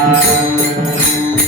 Thank you.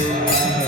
Yeah. yeah.